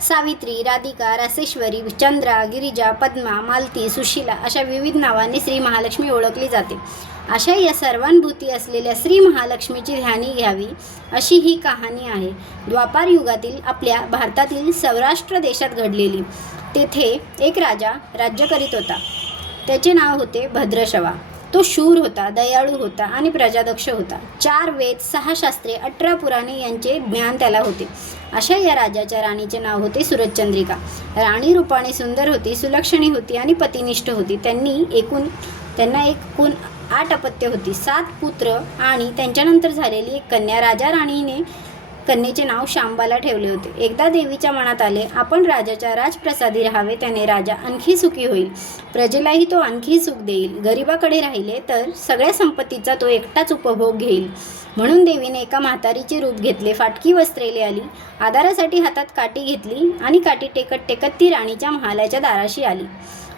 सावित्री राधिका रासेश्वरी चंद्रा गिरिजा पद्मा मालती सुशीला अशा विविध नावांनी श्री महालक्ष्मी ओळखली जाते. अशा या सर्वांभूती असलेल्या श्री महालक्ष्मीची ध्यानी घ्यावी अशी ही कहाणी आहे. द्वापार युगातील आपल्या भारतातील सौराष्ट्र देशात घडलेली. तेथे एक राजा राज्य करीत होता. त्याचे नाव होते भद्रशवा. तो शूर होता दयाळू होता आणि प्रजादक्ष होता. चार वेद सहा शास्त्रे अठरा पुराणे यांचे ज्ञान त्याला होते. अशा या राजाच्या राणीचे नाव होते सूरजचंद्रिका. राणी रूपाने सुंदर होती सुलक्षणी होती आणि पतिनिष्ठ होती. त्यांनी एकूण त्यांना एकूण आठ अपत्य होती. सात पुत्र आणि त्यांच्यानंतर झालेली एक कन्या राजा राणीने कन्येचे नाव शांबाला ठेवले होते. एकदा देवीच्या मनात आले आपण राजाच्या राजप्रसादी राहावे त्याने राजा आणखी सुखी होईल. प्रजेलाही तो आणखी सुख देईल. गरिबाकडे राहिले तर सगळ्या संपत्तीचा तो एकटाच उपभोग घेईल. म्हणून देवीने एका म्हातारीचे रूप घेतले फाटकी वस्त्रेले आली आधारासाठी हातात काठी घेतली आणि काठी टेकत टेकत ती राणीच्या महालाच्या दाराशी आली.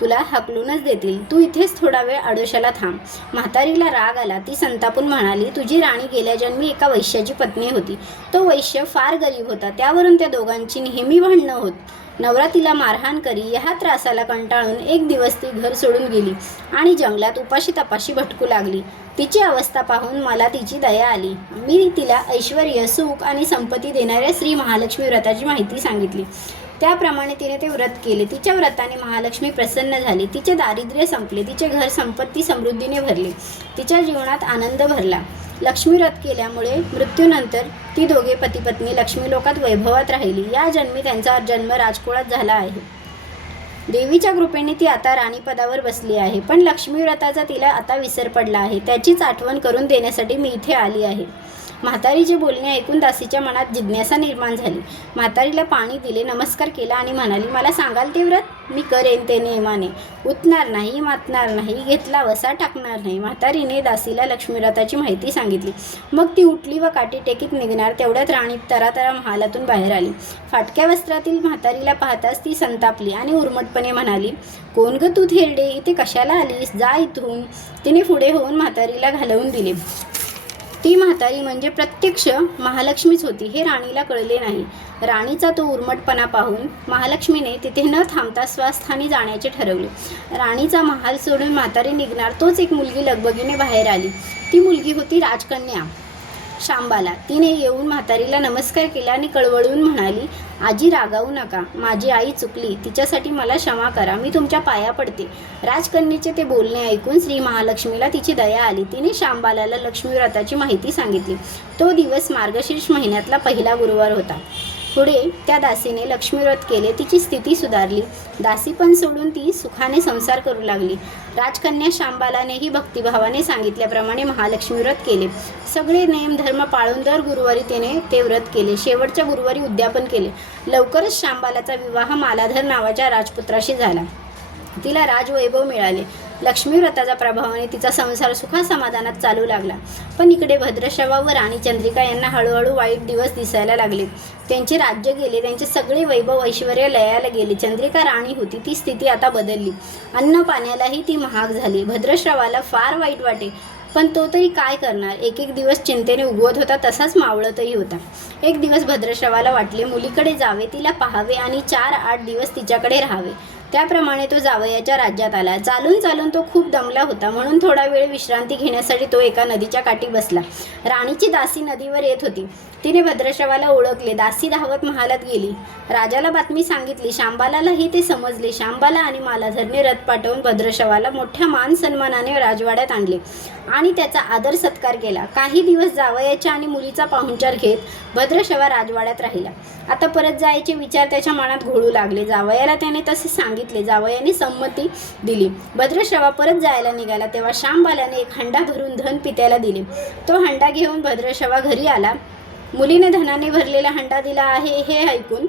तुला हकलूनच देतील. तू इथेच थोडा वेळ आडोशाला थांब. म्हातारीला राग आला. ती संतापून म्हणाली तुझी राणी गेल्या जन्मी एका वैश्याची पत्नी होती. तो वैश्य फार गरीब होता. त्यावरून त्या दोघांची नेहमी भांडणं होत. नवरा तिला मारहाण करी ह्या त्रासाला कंटाळून एक दिवस ती घर सोडून गेली आणि जंगलात उपाशी तपाशी भटकू लागली. तिची अवस्था पाहून मला तिची दया आली. मी तिला ऐश्वर सुख आणि संपत्ती देणाऱ्या श्री महालक्ष्मी व्रताची माहिती सांगितली. त्याप्रमाणे तिने ते व्रत केले. तिच्या व्रताने महालक्ष्मी प्रसन्न झाली. तिचे दारिद्र्य संपले. तिचे घर संपत्ती समृद्धीने भरले. तिच्या जीवनात आनंद भरला. लक्ष्मी व्रत केल्यामुळे मृत्यूनंतर ती दोघे पतीपत्नी लक्ष्मी लोकात वैभवात राहिली. या जन्मी त्यांचा जन्म राजकुळात झाला आहे. देवीच्या कृपेने ती आता राणीपदावर बसली आहे. पण लक्ष्मी व्रताचा तिला आता विसर पडला आहे. त्याचीच आठवण करून देण्यासाठी मी इथे आली आहे. म्हातारीचे बोलणे ऐकून दासीच्या मनात जिज्ञासा निर्माण झाली. म्हातारीला पाणी दिले नमस्कार केला आणि म्हणाली मला सांगाल ते व्रत? मी करेन ते नियमाने उतणार नाही मातणार नाही घेतला वसा टाकणार नाही. म्हातारीने दासीला लक्ष्मी माहिती सांगितली. मग ती उठली व काठी टेकीत निघणार तेवढ्यात राणी तरातरा महालातून बाहेर आली. फाटक्या वस्त्रातील म्हातारीला पाहताच ती संतापली आणि उर्मटपणे म्हणाली कोण ग तू थेरडे? इथे कशाला आलीस? जा इथून. तिने पुढे होऊन म्हातारीला घालवून दिले. ती म्हातारी म्हणजे प्रत्यक्ष महालक्ष्मीच होती हे राणीला कळले नाही. राणीचा तो उर्मटपणा पाहून महालक्ष्मीने तिथे न थांबता स्वस्थानी जाण्याचे ठरवले. राणीचा महाल सोडून म्हातारी निघणार तोच एक मुलगी लगबगीने बाहेर आली. ती मुलगी होती राजकन्या. शांबाला. तिने येऊन म्हातारीला नमस्कार केला आणि कळवळून म्हणाली आजी रागावू नका. माझी आई चुकली. तिच्यासाठी मला क्षमा करा. मी तुमच्या पाया पडते. राजकन्येचे ते बोलणे ऐकून श्री महालक्ष्मीला तिची दया आली. तिने शांबालाला लक्ष्मीव्रताची माहिती सांगितली. तो दिवस मार्गशीर्ष महिन्यातला पहिला गुरुवार होता. पुढे त्या दासीने लक्ष्मीव्रत केले तिची स्थिती सुधारली. दासी पण सोडून ती सुखाने संसार करू लागली. राजकन्या शांबालानेही भक्तिभावाने सांगितल्याप्रमाणे महालक्ष्मी व्रत केले. सगळे नेम धर्म पाळून दर गुरुवारी तिने ते व्रत केले. शेवटच्या गुरुवारी उद्यापन केले. लवकरच शांबालाचा विवाह मालाधर नावाच्या राजपुत्राशी झाला. तिला राजवैभव मिळाले. लक्ष्मीव्रताच्या प्रभावाने तिचा संसार सुखासमाधानात चालू लागला. पण इकडे भद्रशवा व राणी चंद्रिका यांना हळूहळू वाईट दिवस दिसायला लागले. त्यांचे राज्य गेले त्यांचे सगळे वैभव ऐश्वर लयाला गेले. चंद्रिका राणी होती ती स्थिती आता बदलली. अन्न पाण्यालाही ती महाग झाली. भद्रश्रवाला फार वाईट वाटे पण तो तरी काय करणार? एक एक दिवस चिंतेने उगवत होता तसाच मावळतही होता. एक दिवस भद्रश्रवाला वाटले मुलीकडे जावे तिला पाहावे आणि चार आठ दिवस तिच्याकडे राहावे. त्याप्रमाणे तो जावयाच्या राज्यात आला. चालून चालून तो खूप दमला होता. म्हणून थोडा वेळ विश्रांती घेण्यासाठी तो एका नदीच्या काठी बसला. राणीची दासी नदीवर येत होती. तिने भद्रशवाला ओळखले. दासी धावत महालात गेली. राजाला बातमी सांगितली. शांबालालाही ते समजले. शांबाला आणि मालाधरने रथ पाठवून भद्रशवाला मोठ्या मान सन्मानाने राजवाड्यात आणले आणि त्याचा आदर सत्कार केला. काही दिवस जावयाच्या आणि मुलीचा पाहुणचार घेत भद्रशवा राजवाड्यात राहिला. आता परत जायचे विचार त्याच्या मनात घोळू लागले. जावयाला त्याने तसे सांगितले जावयाने संमती दिली. भद्रश्रवा परत जायला निघाला तेव्हा श्यामबाल्याने एक हंडा भरून धन पित्याला दिले. तो हंडा घेऊन भद्रश्रवा घरी आला. मुलीने धनाने भरलेला हंडा दिला आहे हे ऐकून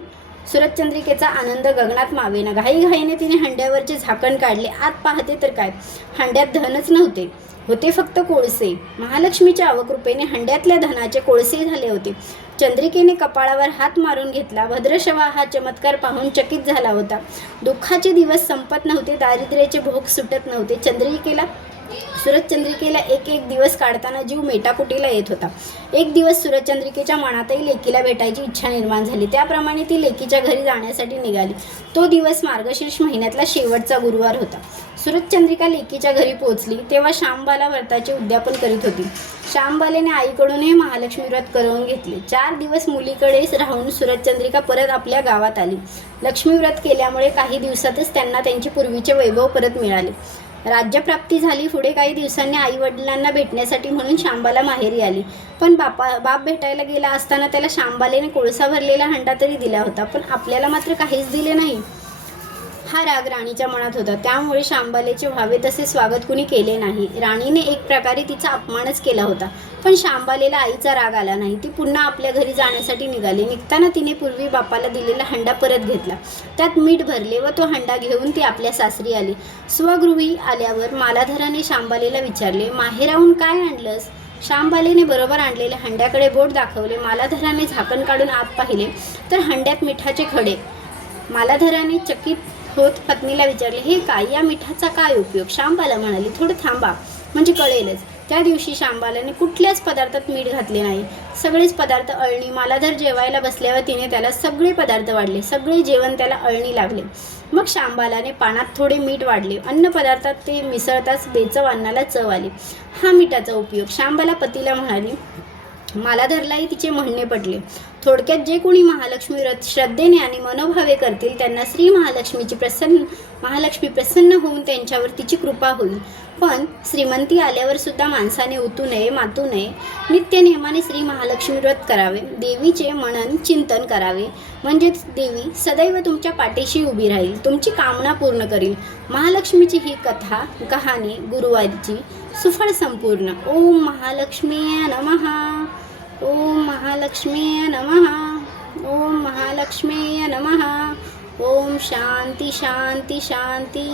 सुरतचंद्रिकेचा आनंद गगनात मावेना. घाईघाईने तिने हंड्यावरचे झाकण काढले. आत पाहते तर काय? हंड्यात धनच नव्हते. होते फक्त कोळसे. महालक्ष्मीच्या अवकृपेने हंड्यातल्या धनाचे कोळसे झाले होते. चंद्रिकेने कपाळावर हात मारून घेतला. भद्रशवा हा चमत्कार पाहून चकित झाला होता. दुःखाचे दिवस संपत नव्हते. दारिद्र्याचे भोग सुटत नव्हते. चंद्रिकेला सूरजचंद्रिकेला एक एक दिवस काढताना जीव मेटाकुटीला येत होता. एक दिवस सूरजचंद्रिकेच्या मनातही लेकीला भेटायची इच्छा निर्माण झाली. त्याप्रमाणे ती लेकीच्या घरी जाण्यासाठी निघाली. तो दिवस मार्गशीर्ष महिन्यातला शेवटचा गुरुवार होता. सूरजचंद्रिका लेकीच्या घरी पोहोचली तेव्हा श्यामबाला व्रताचे उद्यापन करीत होती. श्यामबालेने आईकडूनही महालक्ष्मी व्रत करवून घेतले. चार दिवस मुलीकडेच राहून सूरजचंद्रिका परत आपल्या गावात आली. लक्ष्मी व्रत केल्यामुळे काही दिवसातच त्यांना त्यांचे पूर्वीचे वैभव परत मिळाले. राज्यप्राप्ती झाली. पुढे काही दिवसांनी आई वडिलांना भेटण्यासाठी म्हणून शांबाला माहेरी आली. पण बापा बाप भेटायला गेला असताना त्याला शांबालेने कोळसा भरलेला हंडा तरी दिला होता. पण आपल्याला मात्र काहीच दिले नाही. हा राग राणीच्या मनात होता. त्यामुळे शांबालेचे व्हावे तसे स्वागत कुणी केले नाही. राणीने एक प्रकारे तिचा अपमानच केला होता. पण शांबालेला आईचा राग आला नाही. ती पुन्हा आपल्या घरी जाण्यासाठी निघाली. निघताना तिने पूर्वी बापाला दिलेला हंडा परत घेतला. त्यात मीठ भरले व तो हंडा घेऊन ती आपल्या सासरी आली. स्वगृही आल्यावर मालाधराने शांबालेला विचारले माहेराहून काय आणलंस? श्यामबालेने बरोबर आणलेल्या हंड्याकडे बोट दाखवले. मालाधराने झाकण काढून आत पाहिले. तर हंड्यात मिठाचे खडे. मालाधराने चकित होत पत्नीला विचारले हे काय? या मिठाचा काय उपयोग? शांबाला म्हणाली थोडं थांबा म्हणजे कळेलच. त्या दिवशी शांबालाने कुठल्याच पदार्थात मीठ घातले नाही. सगळेच पदार्थ अळणी मला जर जेवायला बसल्यावर तिने त्याला सगळे पदार्थ वाढले सगळे जेवण त्याला अळणी लागले. मग शांबालाने पानात थोडे मीठ वाढले अन्न पदार्थात ते मिसळताच बेचव अन्नाला चव आली. हा मिठाचा उपयोग. शांबाला पतीला म्हणाली मला धरलाही तिचे म्हणणे पडले थोडक्यात जे कोणी महालक्ष्मी व्रत श्रद्धेने आणि मनोभावे करतील त्यांना श्री महालक्ष्मीची प्रसन्न महालक्ष्मी प्रसन्न होऊन त्यांच्यावर तिची कृपा होईल. पण श्रीमंती आल्यावर सुद्धा माणसाने उतू नये मातू नये. नित्य नेमाने श्री महालक्ष्मी व्रत करावे. देवीचे मनन चिंतन करावे. म्हणजेच देवी सदैव तुमच्या पाठीशी उभी राहील. तुमची कामना पूर्ण करील. महालक्ष्मीची ही कथा कहाणी गुरुवारची सुफळ संपूर्ण। ओम महालक्ष्मी नमहा ओम महालक्ष्मी नमः। ओम महालक्ष्मी नमः। ओम शांती शांती शांती।